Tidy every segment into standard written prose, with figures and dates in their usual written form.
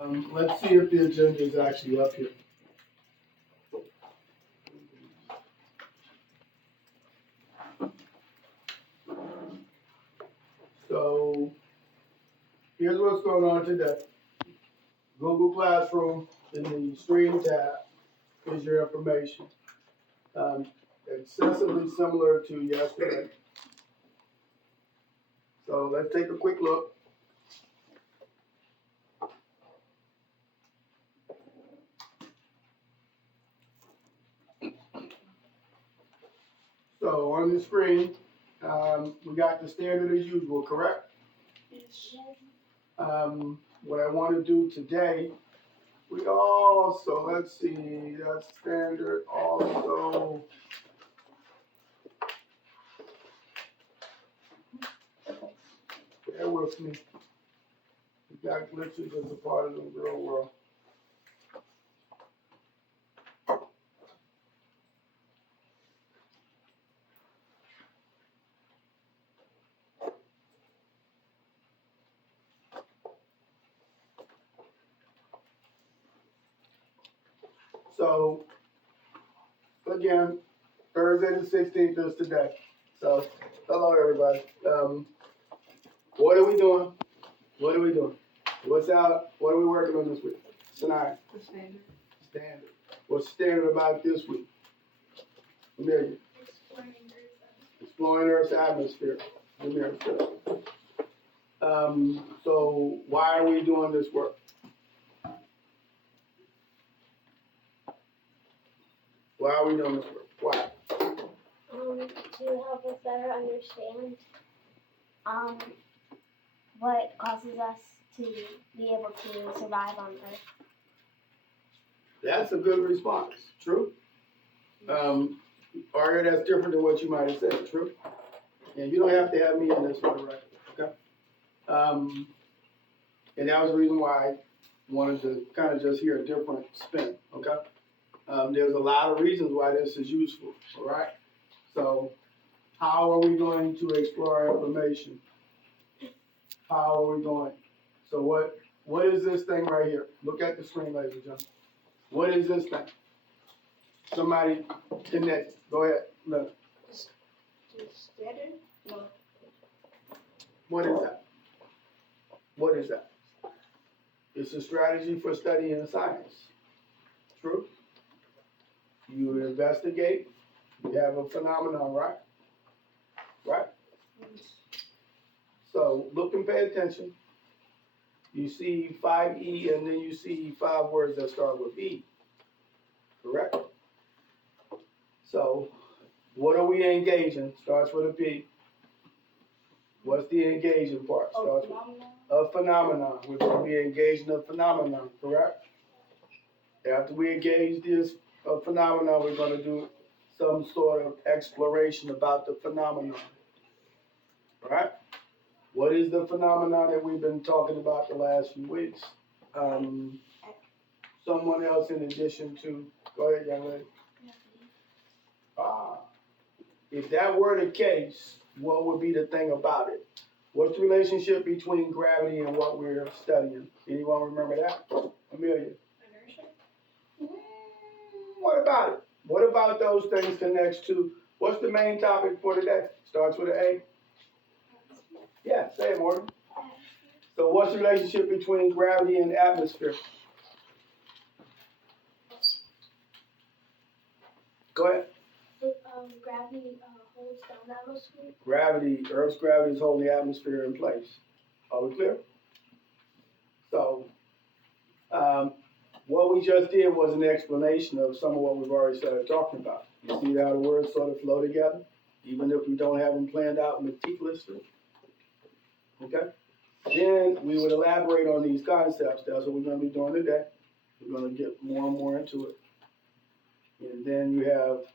Let's see if the agenda is actually up here. So here's what's going on today. Google Classroom in the Stream tab is your information. Excessively similar to yesterday. So let's take a quick look. So on the screen, we got the standard as usual, correct? What I want to do today, we also, let's see, that's standard also. Bear with me. We got glitches as a part of the real world. So, again, Thursday the 16th is today. So, hello everybody. What are we doing? What are we doing? What's out? What are we working on this week? Tonight. The standard. Standard. What's standard about this week? Amelia. Exploring Earth's atmosphere. Amelia. So why are we doing this work? Why are we doing this work? Why? To help us better understand what causes us to be able to survive on Earth. That's a good response. True? Or that's different than what you might have said. True? And you don't have to have me in this one, right? Okay? And that was the reason why I wanted to kind of just hear a different spin, okay? There's a lot of reasons why this is useful, all right? So, how are we going to explore information? How are we going? So what is this thing right here? Look at the screen, ladies and gentlemen. What is this thing? Somebody connect. Go ahead. Look. Standard? No. What is that? What is that? It's a strategy for studying science. True? You investigate, you have a phenomenon, right? Right? So look and pay attention. You see 5E and then you see 5 words that start with E. Correct? So what are we engaging? Starts with a P. What's the engaging part? Starts with a phenomenon. We're going to be engaged in a phenomenon, correct? After we engage this phenomenon, we're going to do some sort of exploration about the phenomenon. Right? What is the phenomenon that we've been talking about the last few weeks? Someone else in addition to, go ahead, young lady. If that were the case, what would be the thing about it? What's the relationship between gravity and what we're studying? Anyone remember that? Amelia? Inertia. What about it? What about those things connects to, what's the main topic for today? Starts with an A? Yeah, say it, Morgan. So what's the relationship between gravity and atmosphere? Go ahead. Gravity holds down the atmosphere. Gravity, Earth's gravity is holding the atmosphere in place. Are we clear? So, what we just did was an explanation of some of what we've already started talking about. You see how the words sort of flow together, even if we don't have them planned out meticulously. Okay? Then we would elaborate on these concepts. That's what we're going to be doing today. We're going to get more and more into it. And then you have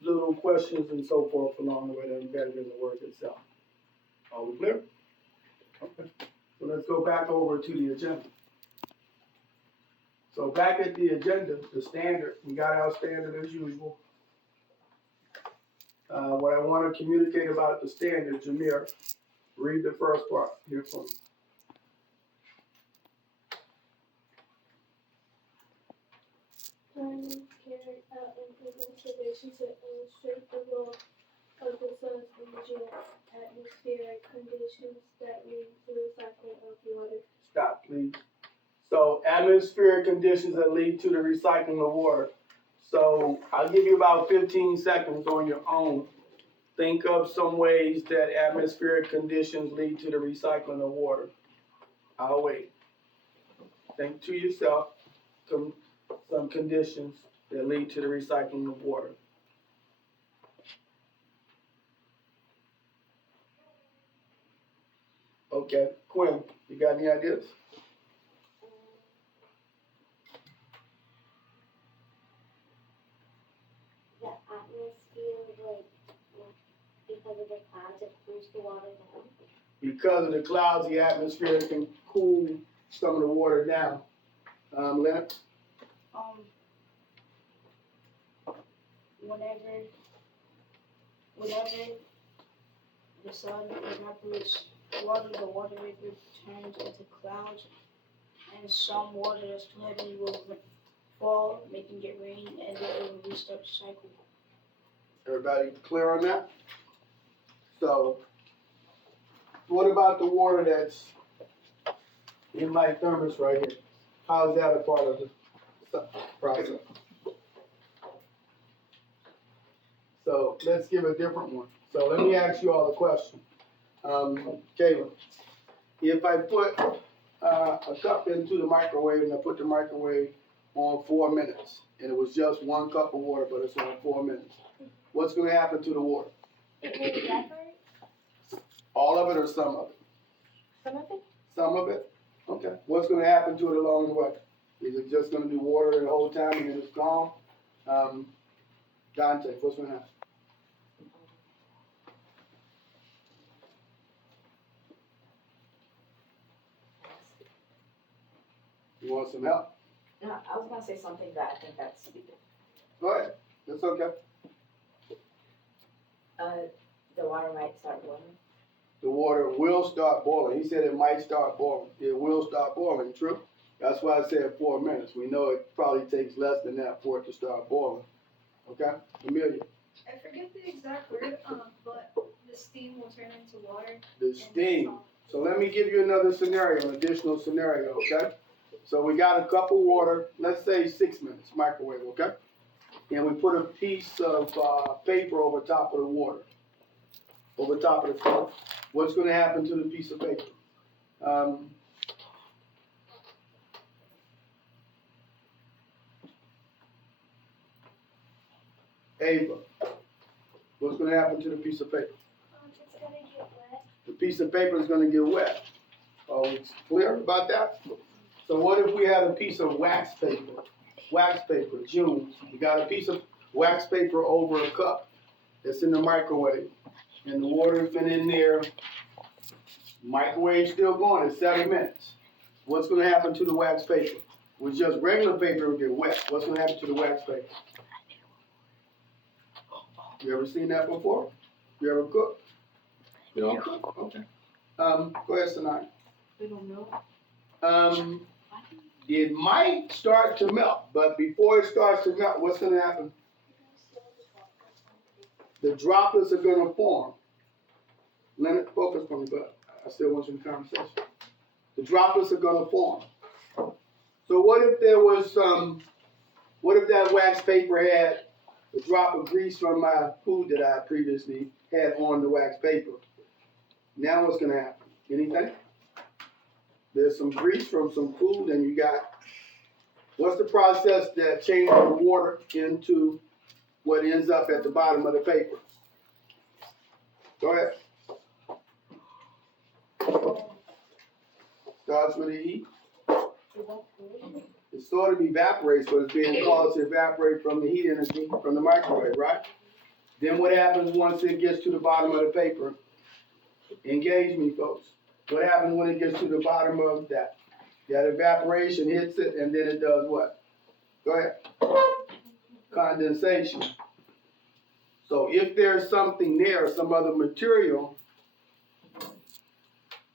little questions and so forth along the way that are embedded in the work itself. Are we clear? Okay. So let's go back over to the agenda. So back at the agenda, the standard, we got our standard as usual. What I want to communicate about the standard, Jameer, read the first part here for me. observation to illustrate the role of the sun's energy in atmospheric conditions that lead to the cycling of water. Stop, please. So atmospheric conditions that lead to the recycling of water. So I'll give you about 15 seconds on your own. Think of some ways that atmospheric conditions lead to the recycling of water. I'll wait. Think to yourself some conditions that lead to the recycling of water. Okay, Quinn, you got any ideas? The atmosphere, like, because of the clouds, it cools the water down. Because of the clouds, the atmosphere can cool some of the water down. Leonard? Whenever the sun evaporates water, the water vapor turns into clouds, and some water that's too heavy will fall, making it rain, and then it will restart the cycle. Everybody clear on that? So, what about the water that's in my thermos right here? How is that a part of the process? So, let's give a different one. So, let me ask you all a question. Caleb, if I put a cup into the microwave and I put the microwave on 4 minutes, and it was just 1 cup of water, but it's on 4 minutes, what's going to happen to the water? It will evaporate. All of it or some of it? Some of it. Some of it? Okay. What's going to happen to it along the way? Is it just going to be water the whole time and then it's gone? Dante, what's going to happen? You want some help? No, I was gonna say something that I think that's stupid. Go ahead. That's okay. The water might start boiling. The water will start boiling. He said it might start boiling. It will start boiling, true? That's why I said 4 minutes. We know it probably takes less than that for it to start boiling. Okay? Amelia? I forget the exact word, but the steam will turn into water. The steam. So let me give you another scenario, an additional scenario, okay? So we got a cup of water, let's say 6 minutes, microwave, okay? And we put a piece of paper over top of the water, over top of the cup. What's going to happen to the piece of paper? Ava, what's going to happen to the piece of paper? It's gonna get wet. The piece of paper is going to get wet. Are we clear about that? So what if we had a piece of wax paper? Wax paper, June. You got a piece of wax paper over a cup that's in the microwave. And the water's been in there. Microwave's still going at 7 minutes. What's going to happen to the wax paper? With just regular paper, it will get wet. What's going to happen to the wax paper? You ever seen that before? You ever cook? You don't cook? Okay. Go ahead, Sanai. We don't know. It might start to melt, but before it starts to melt, what's going to happen? The droplets are going to form. Leonard, focus for me, but I still want you in conversation. The droplets are going to form. So what if there was what if that wax paper had a drop of grease from my food that I previously had on the wax paper? Now what's going to happen? Anything? There's some grease from some food, and you got, what's the process that changes the water into what ends up at the bottom of the paper? Go ahead. Starts with an E. It sort of evaporates, but it's being caused to evaporate from the heat energy from the microwave, right? Then what happens once it gets to the bottom of the paper? Engage me, folks. What happens when it gets to the bottom of that? That evaporation hits it, and then it does what? Go ahead. Condensation. So if there's something there, some other material,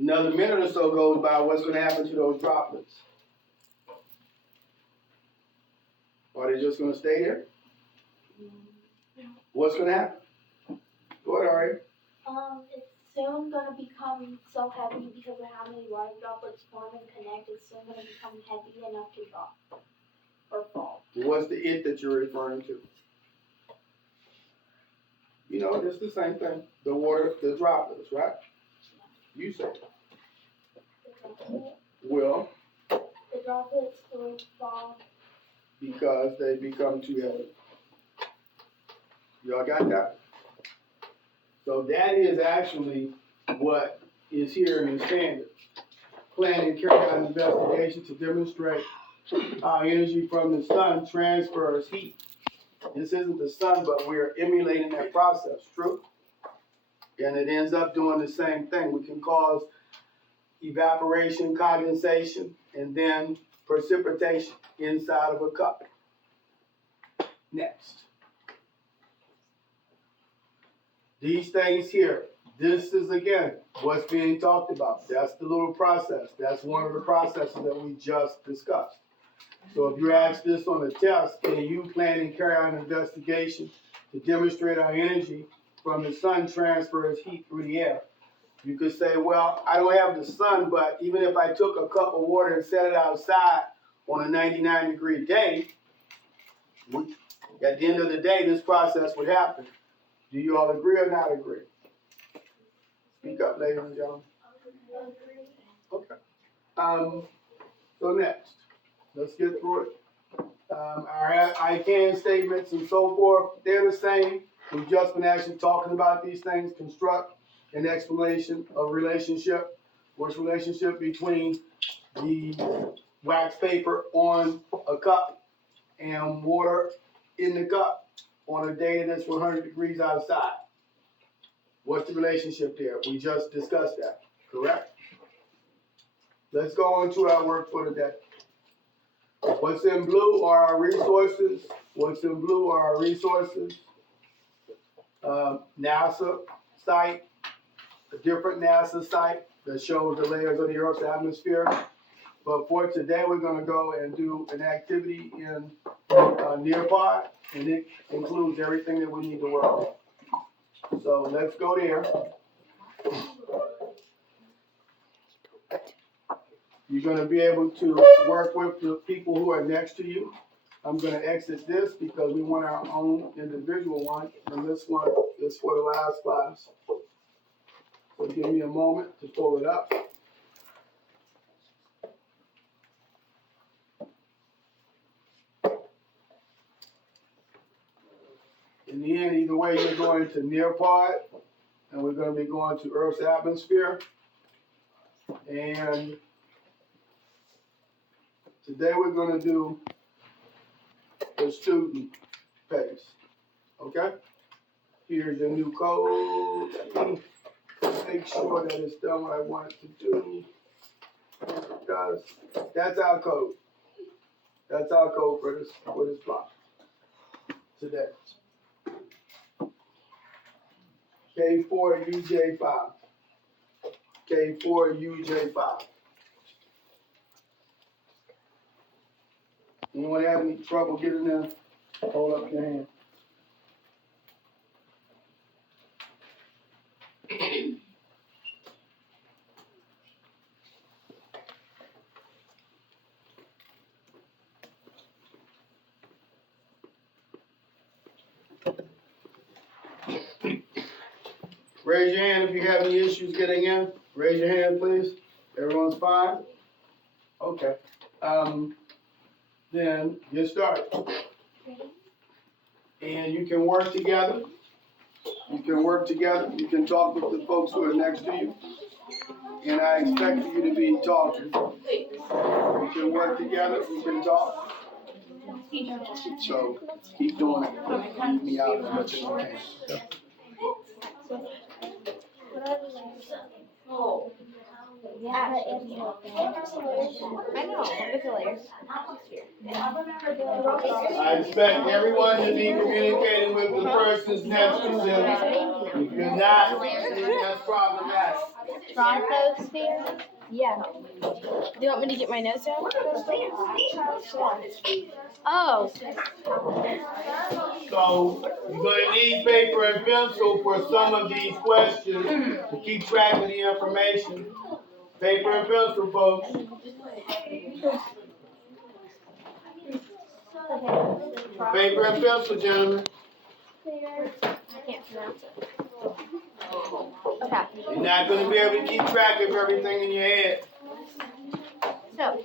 another minute or so goes by, what's going to happen to those droplets? Are they just going to stay there? What's gonna happen? Go ahead, Ari. It's soon gonna become so heavy because of how many water droplets form and connect. It's soon gonna become heavy enough to drop or fall. What's the it that you're referring to? You know, it's the same thing. The water, the droplets, right? You say. Well, The droplets will fall. because they become too heavy. Y'all got that? So that is actually what is here in the standard. Plan and carry out an investigation to demonstrate how energy from the sun transfers heat. This isn't the sun, but we're emulating that process, true? And it ends up doing the same thing. We can cause evaporation, condensation, and then precipitation inside of a cup. Next. These things here, this is again what's being talked about. That's the little process. That's one of the processes that we just discussed. So if you're asked this on a test, can you plan and carry out an investigation to demonstrate how energy from the sun transfers heat through the air? You could say, well, I don't have the sun, but even if I took a cup of water and set it outside on a 99-degree day, at the end of the day, this process would happen. Do you all agree or not agree? Speak up, ladies and gentlemen. Okay. So next, let's get through it. Our I can statements and so forth, they're the same. We've just been actually talking about these things. Construct an explanation of relationship. What's relationship between the wax paper on a cup and water in the cup on a day that's 100 degrees outside? What's the relationship there? We just discussed that, correct? Let's go on to our work for today. What's in blue are our resources. What's in blue are our resources. NASA site, a different NASA site that shows the layers of the Earth's atmosphere. But for today, we're going to go and do an activity in Nearpod, and it includes everything that we need to work on. So let's go there. You're going to be able to work with the people who are next to you. I'm going to exit this because we want our own individual one, and this one is for the last class. So give me a moment to pull it up. In the end, either way, you're going to Nearpod, and we're going to be going to Earth's atmosphere. And today we're going to do the student pace. Okay? Here's your new code. Make sure that it's done what I want it to do. Because that's our code. That's our code for this block today. K4UJ5. K4UJ5. Anyone have any trouble getting there? Hold up your hand. Raise your hand if you have any issues getting in. Raise your hand, please. Everyone's fine? Okay. Then get started. And you can work together. You can work together. You can talk with the folks who are next to you. And I expect you to be talking. You can work together. You can talk. So keep doing it. Leave me out as much as you can. Oh. Yeah, I know, layers. I expect everyone to be communicating with the persons next to them. If you're not, that's problematic. Strathosphere. Yeah. Do you want me to get my notes out? Oh. So you're gonna need paper and pencil for some of these questions to keep track of the information. Paper and pencil, folks. Paper and pencil, gentlemen. I can't pronounce it. Okay. You're not gonna be able to keep track of everything in your head. So.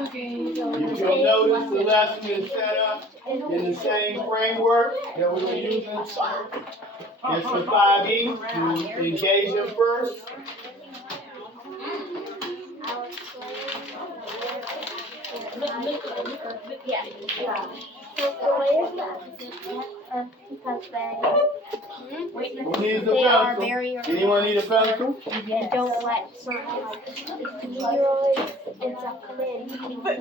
Okay. If you'll notice, the lesson is set up in the same framework that we were using. It's the 5E. You engage them first. Yeah. So the way is that because Who needs a they are pencil? very Anyone need a pencil? they don't let certain like 15-year-olds and stuff come in. But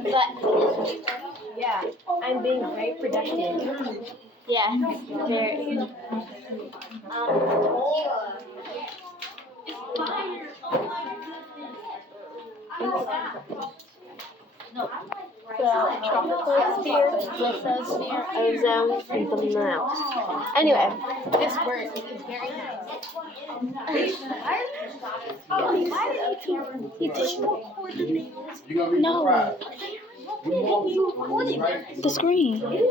Yeah. I'm being very productive. yeah, very. So tropical sphere, lithosphere, ozone, and something else. Anyway, This word is very nice. You're gonna be surprised. The screen. Wait,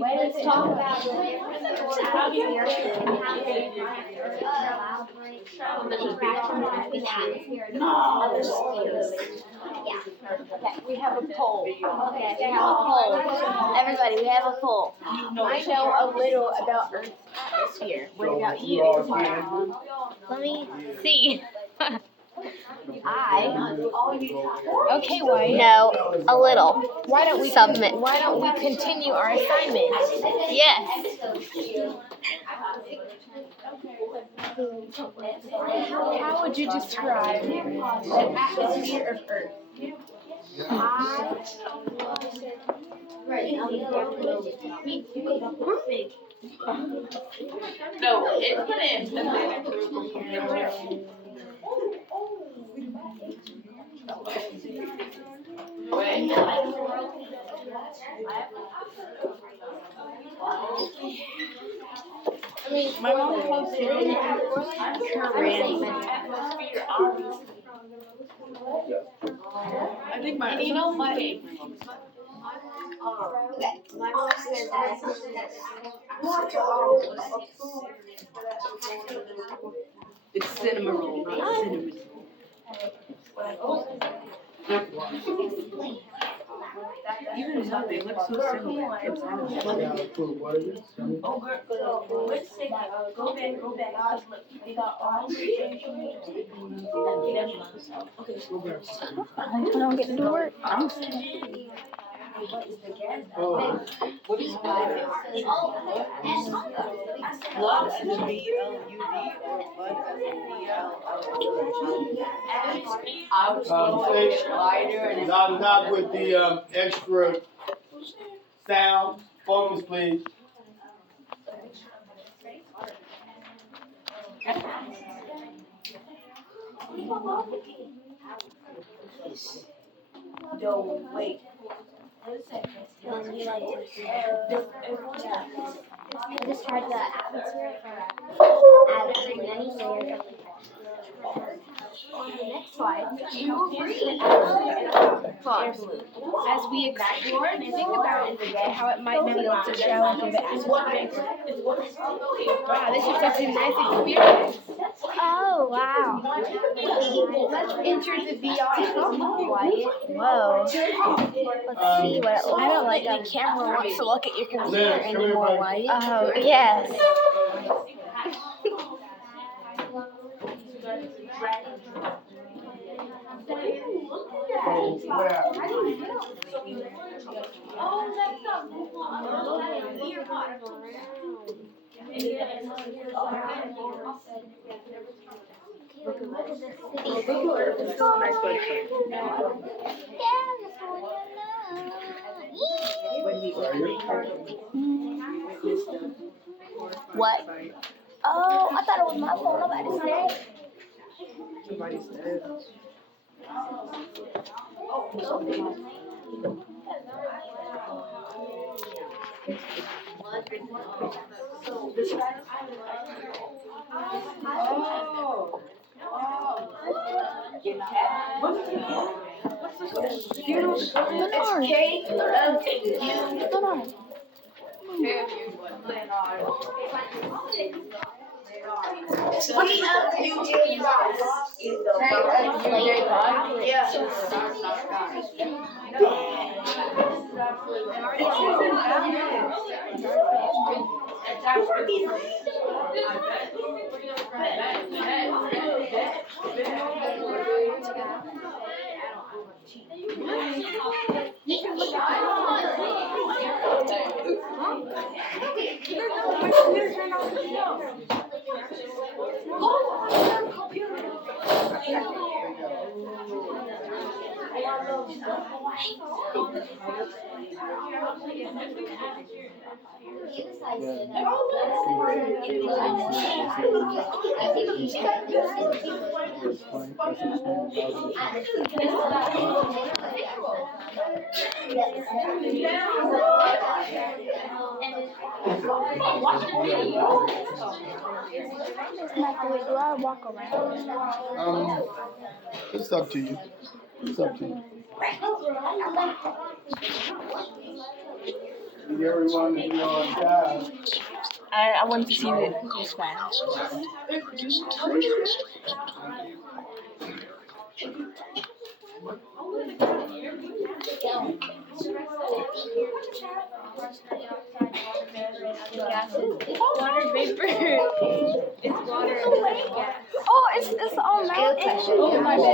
let's talk about the atmosphere and how they interaction between the atmosphere and other spheres. Yeah. Okay, we have a poll. Okay, we have a poll. Everybody, we have a poll. I know a little about Earth's atmosphere. What about you? Let me see. Okay, White. No, a little. Why don't we Submit. Why don't we continue our assignment? Yes. How would you describe the atmosphere of Earth? No, it put in, and then it I mean, my mom posted I think my. And you know what? My mom said that. It's cinema roll, not cinema. Even though they look so similar, it's not. What is it? Let's take go back. They got all I don't get to work. What is blood as a B-L-U-D or bud as a B-L-O-D? Not with the extra sound. Focus, please. No, wait. Describe the atmosphere as many layers of protection. On the next slide, As we explore and think about how it might be to travel through the atmosphere. Wow, this is such a nice experience. oh wow. Let's enter the VR. Wyatt. Whoa. Let's see what it looks I don't like. think the camera wants to look at your computer Liz, come here, anymore, buddy. Wyatt. Yes. What? Oh, I thought it was my phone. I'm about to say. Somebody said. Do I walk around? It's up to you. It's up to you. Need everyone to be on time. I wanted to see it this fast. Water vapor. It's water and gas. Oh, it's all melted.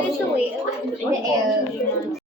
It's the weight of the air.